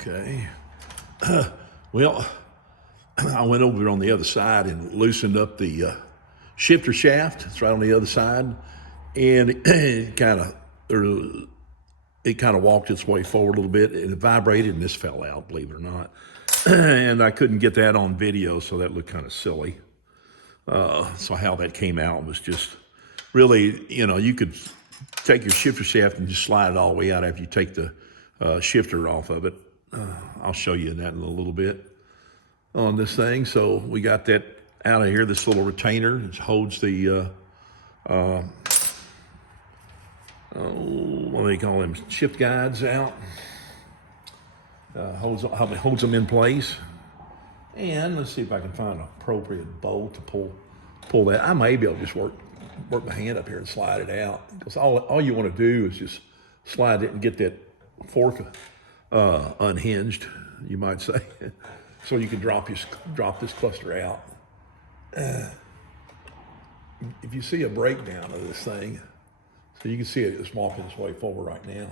Okay. Well, I went over on the other side and loosened up the shifter shaft. It's right on the other side, and it kind of walked its way forward a little bit. It vibrated, and this fell out, believe it or not. And I couldn't get that on video, so that looked kind of silly. So how that came out was just really, you could take your shifter shaft and just slide it all the way out after you take the shifter off of it. I'll show you that in a little bit on this thing. So we got that out of here, this little retainer. It holds the, what do they call them, shift guides out. Holds them in place. And let's see if I can find an appropriate bolt to pull that. I may be able to just work my hand up here and slide it out. Because all you want to do is just slide it and get that fork unhinged, you might say. So you can drop this cluster out. If you see a breakdown of this thing, so you can see it's walking its way forward right now.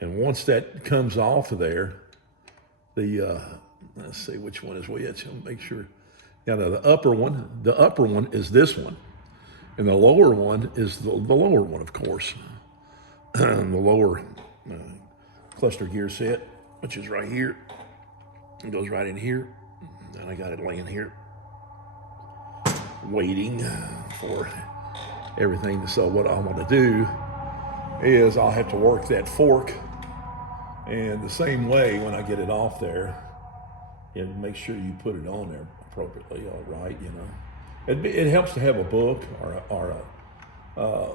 And once that comes off of there, let's see which one is which. I'll make sure. Yeah, the upper one is this one. And the lower one is the lower one, of course. The lower cluster gear set, which is right here. It goes right in here. And I got it laying here, waiting for everything. So what I want to do is I'll have to work that fork. And the same way when I get it off there, and make sure you put it on there appropriately, all right, It helps to have a book or a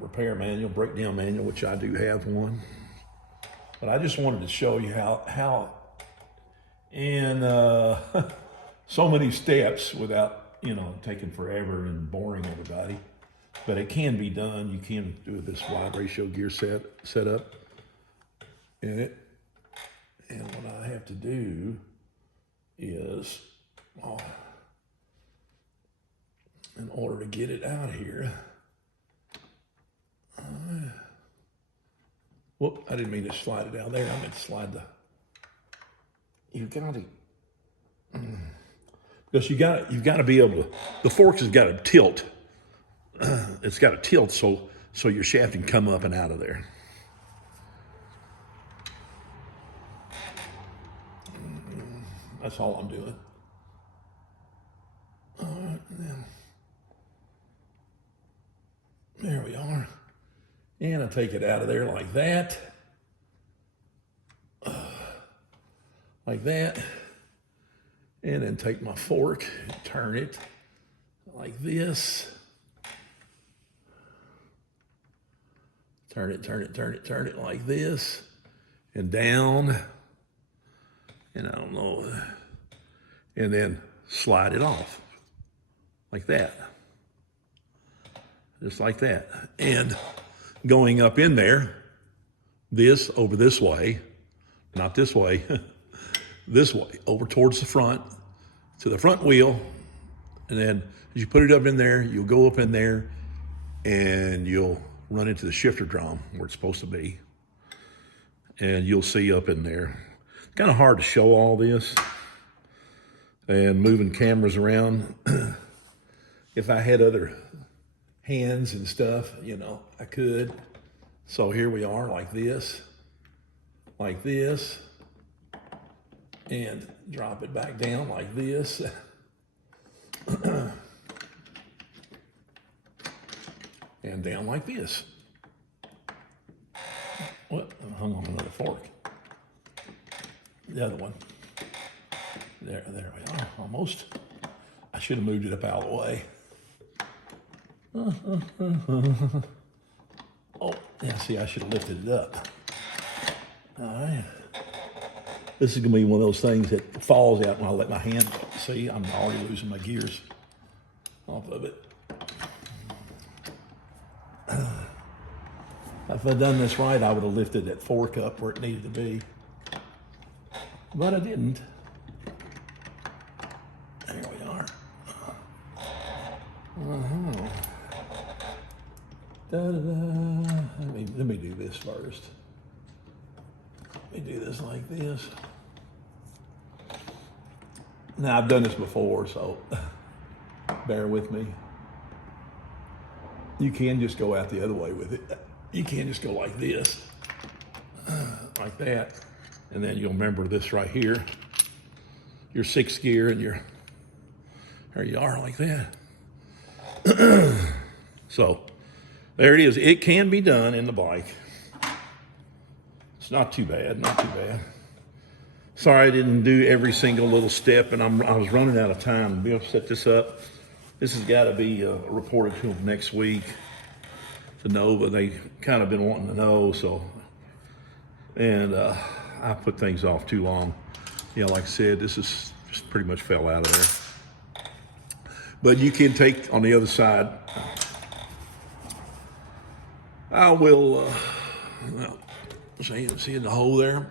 repair manual, breakdown manual, which I do have one. But I just wanted to show you how in so many steps without, taking forever and boring everybody. But it can be done. You can do this wide ratio gear setup in it. And what I have to do is, in order to get it out of here, whoop, I didn't mean to slide it down there. I meant to slide you've got to, because you've got to be able to, the forks has got to tilt. It's got to tilt so your shaft can come up and out of there. That's all I'm doing. All right, then. There we are. And I take it out of there like that. Like that. And then take my fork and turn it like this. Turn it like this. And down. And I don't know. And then slide it off. Like that. Just like that. And going up in there, this over this way, not this way, this way, over towards the front, to the front wheel. And then as you put it up in there, you'll go up in there and you'll run into the shifter drum where it's supposed to be. And you'll see up in there. Kind of hard to show all this and moving cameras around. If I had other hands and stuff, I could. So here we are like this, and drop it back down like this. And down like this. What? I hung on another fork. The other one. There we are, almost. I should have moved it up out of the way. Oh, yeah, see, I should have lifted it up. All right. This is gonna be one of those things that falls out when I let my hand go. See, I'm already losing my gears off of it. If I'd done this right, I would have lifted that fork up where it needed to be. But I didn't. There we are. Da-da-da. Let me do this first. Let me do this like this. Now, I've done this before, so bear with me. You can just go out the other way with it. You can just go like this, like that. And then you'll remember this right here, your 6th gear, and there you are like that. So there it is. It can be done in the bike. It's not too bad, not too bad. Sorry I didn't do every single little step, and I was running out of time to be able to set this up. This has got to be reported to them next week to know, but they kind of been wanting to know, so. And I put things off too long. Yeah, like I said, this is just pretty much fell out of there. But you can take on the other side. I will, see in the hole there?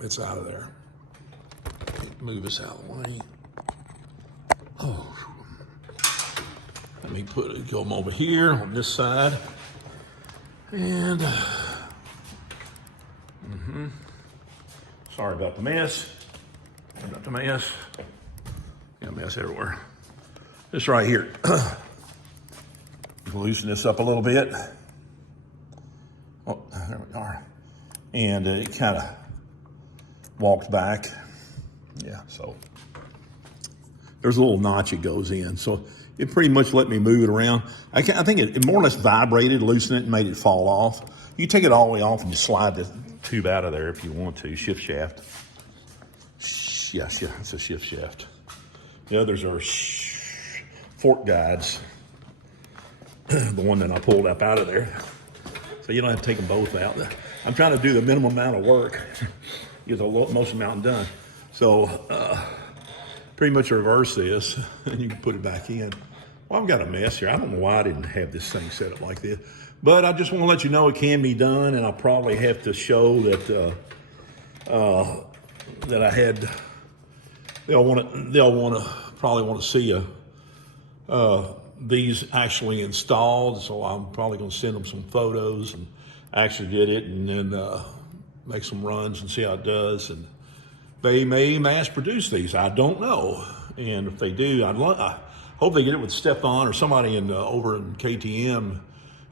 It's out of there. Move this out of the way. Oh, let me go over here on this side. And, sorry about the mess. Got a mess everywhere. This right here. Loosen this up a little bit. Oh, there we are. And it kind of walks back. Yeah, so there's a little notch it goes in. So it pretty much let me move it around. I think it more or less vibrated, loosened it, and made it fall off. You take it all the way off and you slide the tube out of there if you want to. Shift shaft. Yes, yeah, it's a shift shaft. The others are fork guides. The one that I pulled up out of there. So you don't have to take them both out. I'm trying to do the minimum amount of work, get the most amount done. So pretty much reverse this, and you can put it back in. Well, I've got a mess here. I don't know why I didn't have this thing set up like this, but I just want to let you know it can be done, and I'll probably have to show that that I had. They'll probably want to see these actually installed, so I'm probably going to send them some photos and actually get it, and then make some runs and see how it does. And they may mass produce these. I don't know. And if they do, I hope they get it with Stefan or somebody over in KTM,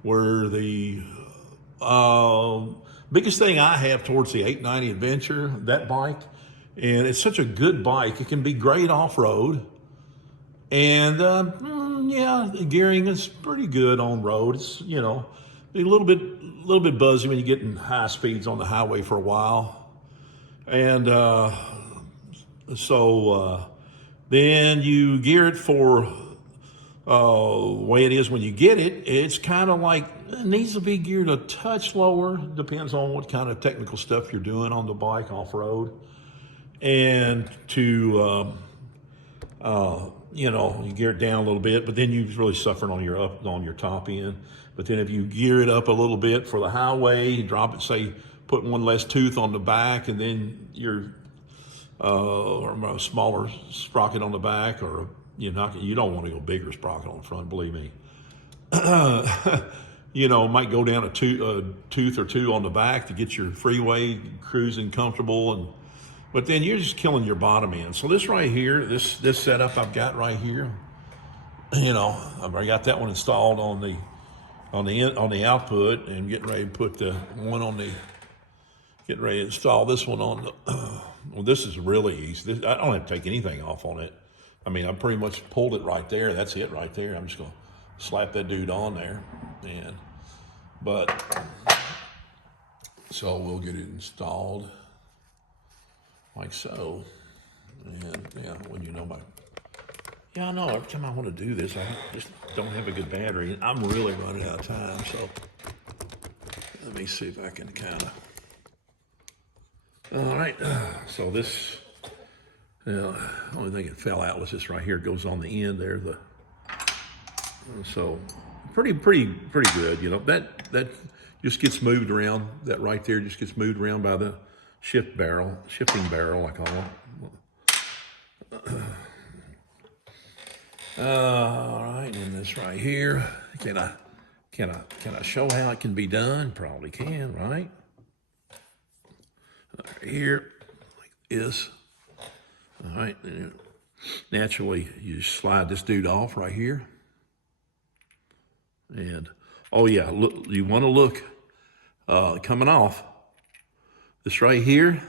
where the biggest thing I have towards the 890 Adventure, that bike, and it's such a good bike. It can be great off-road. And yeah, the gearing is pretty good on road. It's, a little bit buzzy when you get in high speeds on the highway for a while. And so then you gear it for the way it is when you get it. It's kind of like, it needs to be geared a touch lower. Depends on what kind of technical stuff you're doing on the bike off-road. And to, you gear it down a little bit, but then you're really suffering on your top end. But then if you gear it up a little bit for the highway, you drop it, say, put one less tooth on the back, and then your or a smaller sprocket on the back, or you don't want to go bigger sprocket on the front, believe me. Might go down a tooth or two on the back to get your freeway cruising comfortable, but then you're just killing your bottom end. So this right here, this setup I've got right here, I've already got that one installed on the output, and getting ready to put the one getting ready to install this one on the. Well, this is really easy. I don't have to take anything off on it. I mean, I pretty much pulled it right there. That's it right there. I'm just gonna slap that dude on there, so we'll get it installed like so. And yeah, I know every time I want to do this, I just don't have a good battery. I'm really running out of time, so let me see if I can kind of. All right, so this, only thing that fell out was this right here. It goes on the end there. So pretty good. That just gets moved around. That right there just gets moved around by the shifting barrel, I call it. All right, and this right here, can I show how it can be done? Probably can, right? here, like this. All right, and naturally, you slide this dude off right here. And, oh yeah, look, you want to look coming off. This right here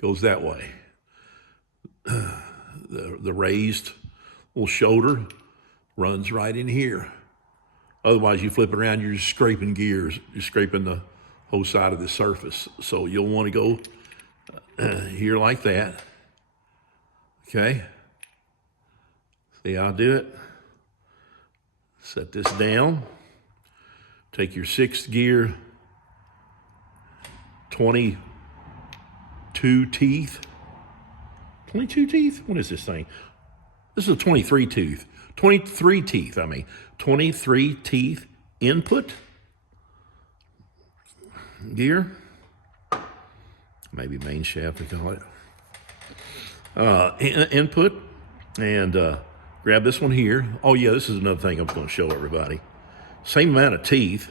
goes that way. The raised little shoulder runs right in here. Otherwise, you flip it around, you're just scraping gears. You're scraping the whole side of the surface. So you'll want to go here like that. Okay. See how I do it? Set this down. Take your 6th gear, 22 teeth. 22 teeth? What is this thing? This is a 23 tooth. 23 teeth, 23 teeth input gear. Maybe main shaft, they call it. Input. And grab this one here. Oh yeah, this is another thing I'm going to show everybody. Same amount of teeth,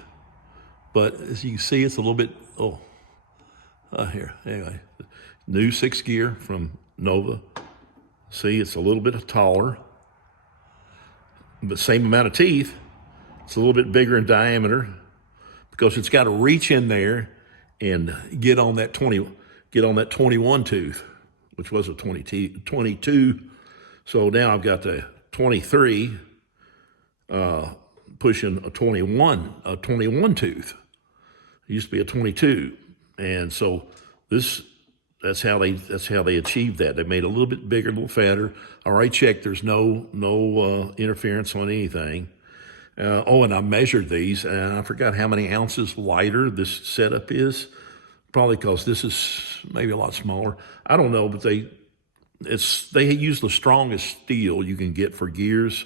but as you can see, it's a little bit, here. Anyway, new 6th gear from Nova. See, it's a little bit taller, but same amount of teeth. It's a little bit bigger in diameter because it's got to reach in there and get on that 21 tooth, which was a 22. So now I've got the 23 pushing a 21 tooth. It used to be a 22, and so that's how they achieved that. They made it a little bit bigger, a little fatter. I already checked. There's no interference on anything. And I measured these, and I forgot how many ounces lighter this setup is. Probably because this is maybe a lot smaller. I don't know, but they use the strongest steel you can get for gears,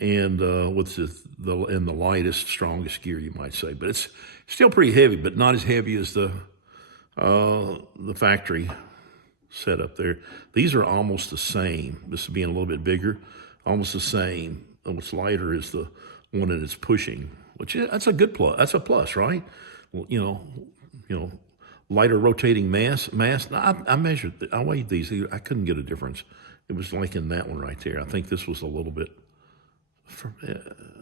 and with the lightest, strongest gear, you might say. But it's still pretty heavy, but not as heavy as the factory setup there. These are almost the same. This being a little bit bigger, almost the same. What's lighter is the one that it's pushing, which that's a good plus. That's a plus, right? Well, you know, lighter rotating mass. I measured. I weighed these. I couldn't get a difference. It was like in that one right there. I think this was a little bit.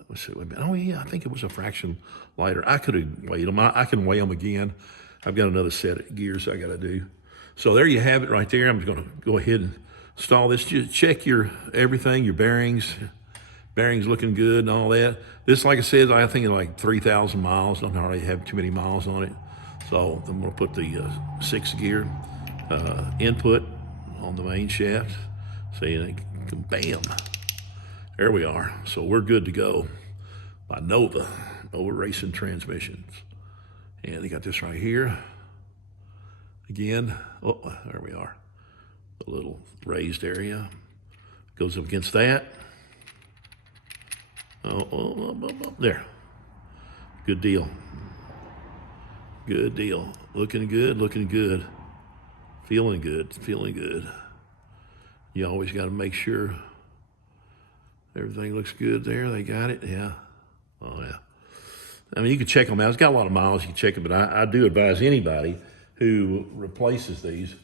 Let's see. Wait a minute. Oh yeah, I think it was a fraction lighter. I could have weighed them. I can weigh them again. I've got another set of gears I got to do. So there you have it right there. I'm just going to go ahead and install this. Just check your everything, your bearings. Bearings looking good and all that. This, like I said, I think it's like 3,000 miles. Don't hardly have too many miles on it. So I'm going to put the 6th gear input on the main shaft. See, bam. There we are. So we're good to go by Nova Racing Transmissions. And they got this right here. Again, oh, there we are. A little raised area. Goes up against that. There. Good deal. Good deal. Looking good, looking good. Feeling good, feeling good. You always got to make sure everything looks good there. They got it, yeah. Oh, yeah. I mean, you can check them out. It's got a lot of miles. You can check it, but I do advise anybody who replaces these,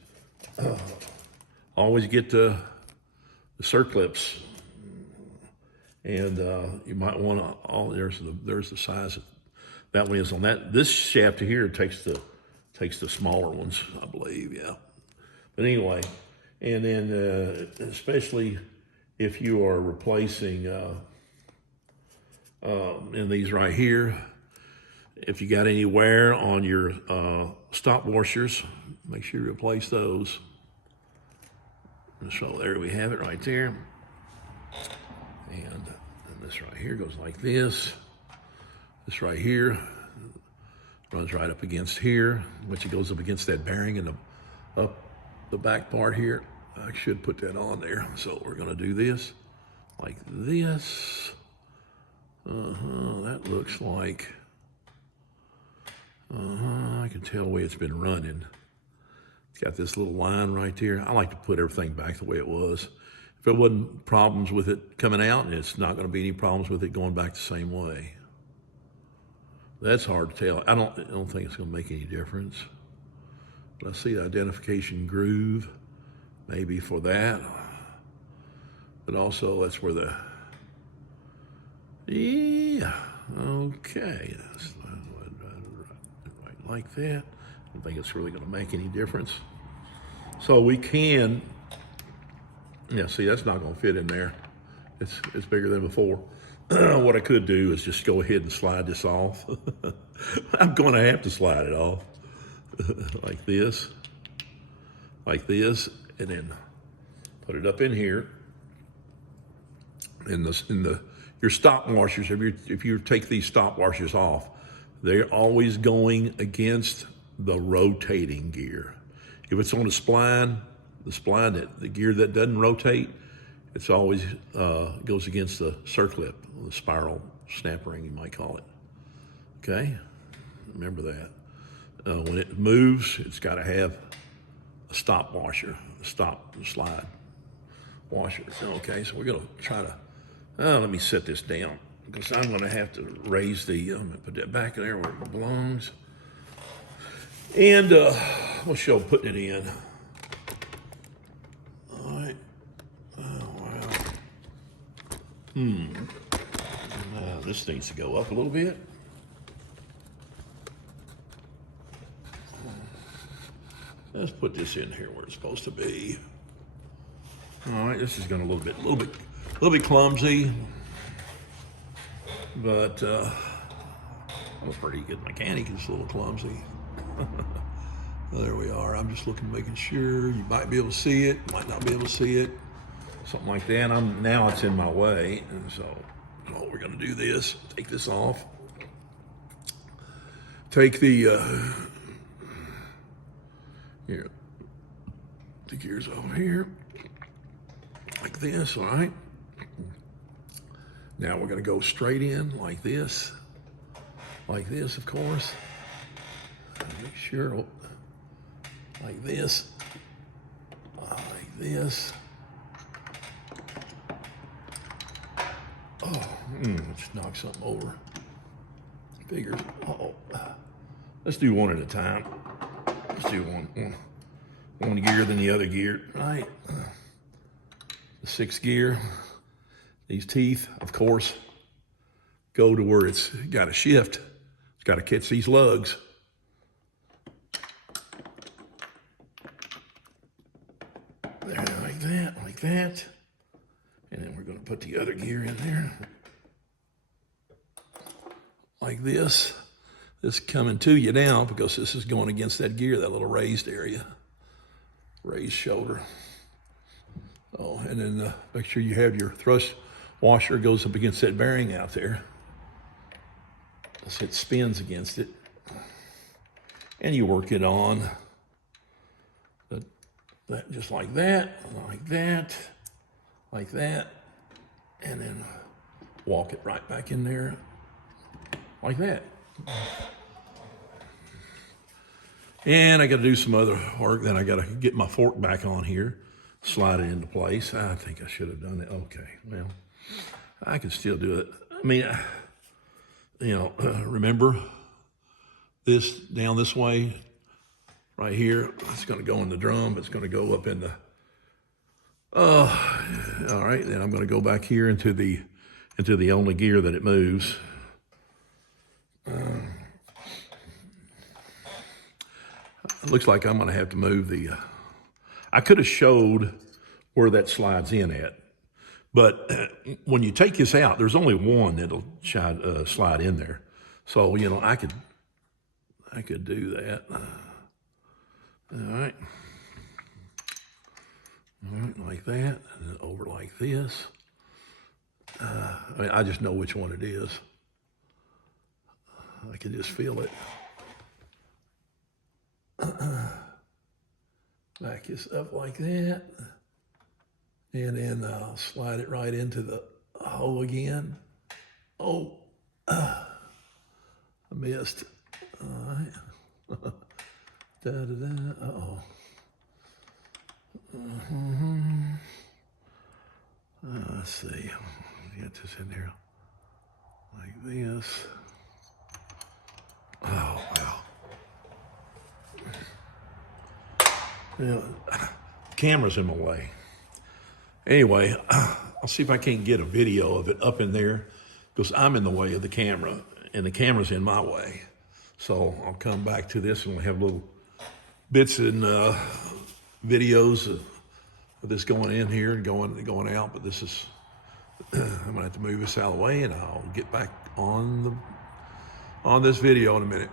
always get the circlips. And you might want to. There's the size that one is on that. This shaft here takes the smaller ones, I believe. Yeah. But anyway, and then especially if you are replacing in these right here, if you got any wear on your stop washers, make sure you replace those. So there we have it right there. And this right here goes like this. This right here runs right up against here, which it goes up against that bearing in the back part here. I should put that on there. So we're gonna do this like this. That looks like, I can tell the way it's been running. It's got this little line right there. I like to put everything back the way it was. If there wasn't problems with it coming out, and it's not going to be any problems with it going back the same way. That's hard to tell. I don't think it's going to make any difference. Let's see the identification groove, maybe for that. But also that's where the, yeah, okay. Right like that. I don't think it's really gonna make any difference. So we can, yeah, see, that's not gonna fit in there. It's bigger than before. What I could do is just go ahead and slide this off. I'm gonna have to slide it off. like this, and then put it up in here. In your stop washers, if you take these stop washers off, they're always going against the rotating gear. If it's on a spline, the gear that doesn't rotate, it's always goes against the circlip, the spiral snap ring, you might call it. Okay, remember that. When it moves, it's got to have a stop washer, a stop slide washer. Okay, so we're gonna try to, let me set this down because I'm gonna have to raise the, I'm gonna put that back in there where it belongs. And we'll show putting it in. All right, oh wow. This needs to go up a little bit. Let's put this in here where it's supposed to be. All right, this is going to a little bit clumsy, but I'm a pretty good mechanic. It's a little clumsy. There we are. I'm just looking, making sure. You might be able to see it, might not be able to see it, something like that. Now it's in my way, and so we're going to do this. Take this off. Take the here, the gears over here. Like this, all right? Now we're gonna go straight in like this, of course. Make sure, like this, like this. Oh, let's knock something over. Figures, let's do one at a time. Let's do one gear than the other gear, right? The sixth gear, these teeth, of course, go to where it's got to shift. It's got to catch these lugs. There, like that. And then we're going to put the other gear in there. Like this. This coming to you now because this is going against that gear, that little raised area, raised shoulder. Oh, and then make sure you have your thrust washer goes up against that bearing out there. So it spins against it. And you work it on. Just like that, like that, like that. And then walk it right back in there like that. And I got to do some other work. Then I got to get my fork back on here. Slide it into place. I think I should have done it. Okay, well, I can still do it. I mean, remember this down this way, right here. It's going to go in the drum. It's going to go up in the. All right. Then I'm going to go back here into the only gear that it moves. It looks like I'm going to have to move the. I could have showed where that slides in at, but when you take this out, there's only one that'll slide in there. So I could do that. All right, like that, and then over like this. I just know which one it is. I can just feel it. Back this up like that, and then I'll slide it right into the hole again. Oh, I missed. All right. Uh-oh. Let's see. Get this in there like this. Oh, wow. You know, camera's in my way. Anyway, I'll see if I can't get a video of it up in there because I'm in the way of the camera and the camera's in my way. So I'll come back to this and we'll have little bits and videos of this going in here and going out. But this is, I'm gonna have to move this out of the way and I'll get back on this video in a minute.